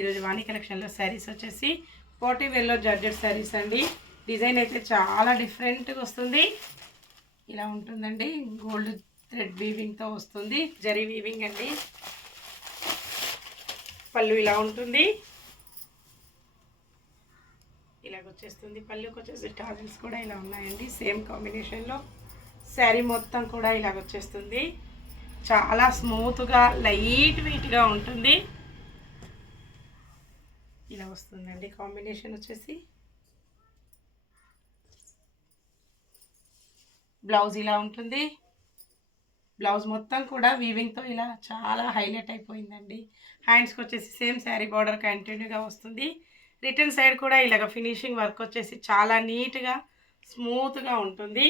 ఈరోజు వాణి కలెక్షన్లో శారీస్ వచ్చేసి పోటీ వేర్లో జార్జెట్ శారీస్ అండి. డిజైన్ అయితే చాలా డిఫరెంట్గా వస్తుంది. ఇలా ఉంటుందండి, గోల్డ్ థ్రెడ్ వీవింగ్తో వస్తుంది, జరీ వీవింగ్ అండి. పళ్ళు ఇలా ఉంటుంది, ఇలాగొచ్చేస్తుంది. పళ్ళుకి వచ్చేసి టాజిల్స్ కూడా ఇలా ఉన్నాయండి, సేమ్ కాంబినేషన్లో. శారీ మొత్తం కూడా ఇలాగొచ్చేస్తుంది. చాలా స్మూత్గా లైట్ వెయిట్గా ఉంటుంది. ఇలా వస్తుందండి కాంబినేషన్ వచ్చేసి. బ్లౌజ్ ఇలా ఉంటుంది. బ్లౌజ్ మొత్తం కూడా వీవింగ్తో ఇలా చాలా హైలైట్ అయిపోయిందండి. హ్యాండ్స్కి వచ్చేసి సేమ్ శారీ బార్డర్ కంటిన్యూగా వస్తుంది. రిటర్న్ సైడ్ కూడా ఇలాగ ఫినిషింగ్ వర్క్ వచ్చేసి చాలా నీట్గా స్మూత్గా ఉంటుంది.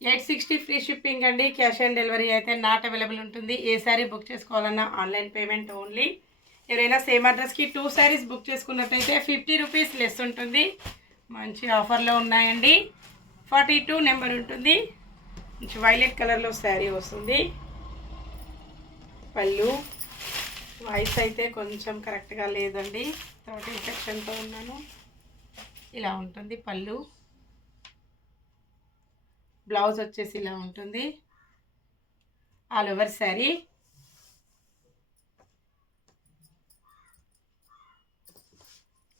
860 ఫ్రీ షిప్పింగ్ అండి. క్యాష్ ఆన్ డెలివరీ అయితే నాట్ అవైలబుల్ ఉంటుంది. ఏ శారీ బుక్ చేసుకోవాలన్నా ఆన్లైన్ పేమెంట్ ఓన్లీ. ఎవరైనా సేమ్ అడ్రస్కి 2 శారీస్ బుక్ చేసుకున్నట్టయితే 50 రూపీస్ లెస్ ఉంటుంది. మంచి ఆఫర్లో ఉన్నాయండి. 42 నెంబర్ ఉంటుంది. మంచి వైలెట్ కలర్లో శారీ వస్తుంది. పళ్ళు వాయిస్ అయితే కొంచెం కరెక్ట్గా లేదండి, థ్రోట్ ఇన్ఫెక్షన్తో ఉన్నాను. ఇలా ఉంటుంది పళ్ళు. బ్లౌజ్ వచ్చేసి ఇలా ఉంటుంది. All over sari.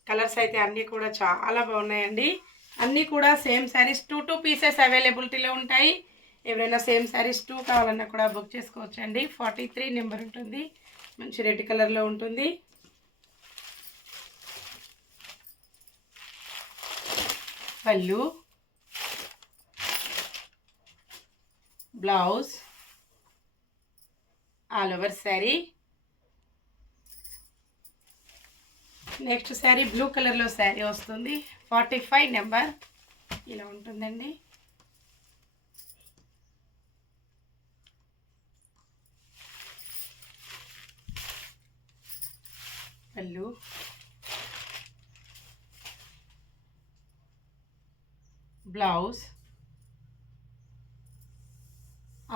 కలర్స్ అయితే అన్నీ కూడా చాలా బాగున్నాయండి. అన్నీ కూడా సేమ్ శారీస్ 2 పీసెస్ అవైలబిలిటీలో ఉంటాయి. ఎవరైనా సేమ్ శారీస్ 2 కావాలన్నా కూడా బుక్ చేసుకోవచ్చండి. 43 నెంబర్ ఉంటుంది. మంచి రెడ్ కలర్లో ఉంటుంది. పళ్ళు, blouse, all over sari. Next sari blue కలర్లో శారీ వస్తుంది. 45 నెంబర్. ఇలా ఉంటుందండి. పళ్ళు, బ్లౌజ్,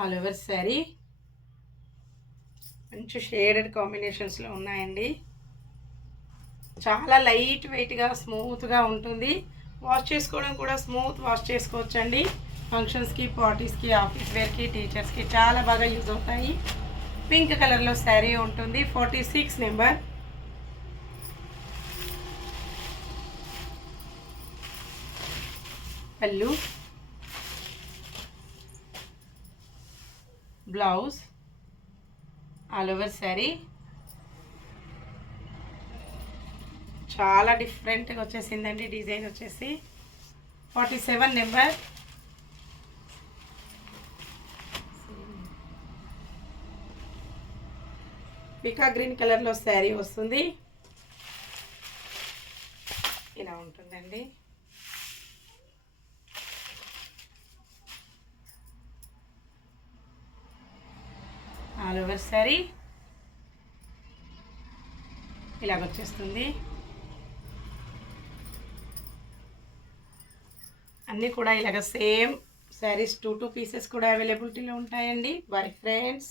ఆల్ ఓవర్ శారీ. మంచి షేడెడ్ కాంబినేషన్స్లో ఉన్నాయండి. చాలా లైట్ వెయిట్గా స్మూత్గా ఉంటుంది. వాష్ చేసుకోవడం కూడా స్మూత్ వాష్ చేసుకోవచ్చండి. ఫంక్షన్స్కి, పార్టీస్కి, ఆఫీస్ వేర్కి, టీచర్స్కి చాలా బాగా యూజ్ అవుతాయి. పింక్ కలర్లో శారీ ఉంటుంది. 46 నెంబర్. పళ్ళు, బ్లౌజ్, ఆల్ ఓవర్ శారీ. చాలా డిఫరెంట్గా వచ్చేసిందండి డిజైన్ వచ్చేసి. 47 నెంబర్. పికా గ్రీన్ కలర్లో శారీ వస్తుంది. ఇలా ఉంటుందండి. ఆల్ ఓవర్ శారీ ఇలాగొచ్చేస్తుంది. అన్నీ కూడా ఇలాగ సేమ్ శారీస్ 2 పీసెస్ కూడా అవైలబిలిటీలో ఉంటాయండి. Bye friends.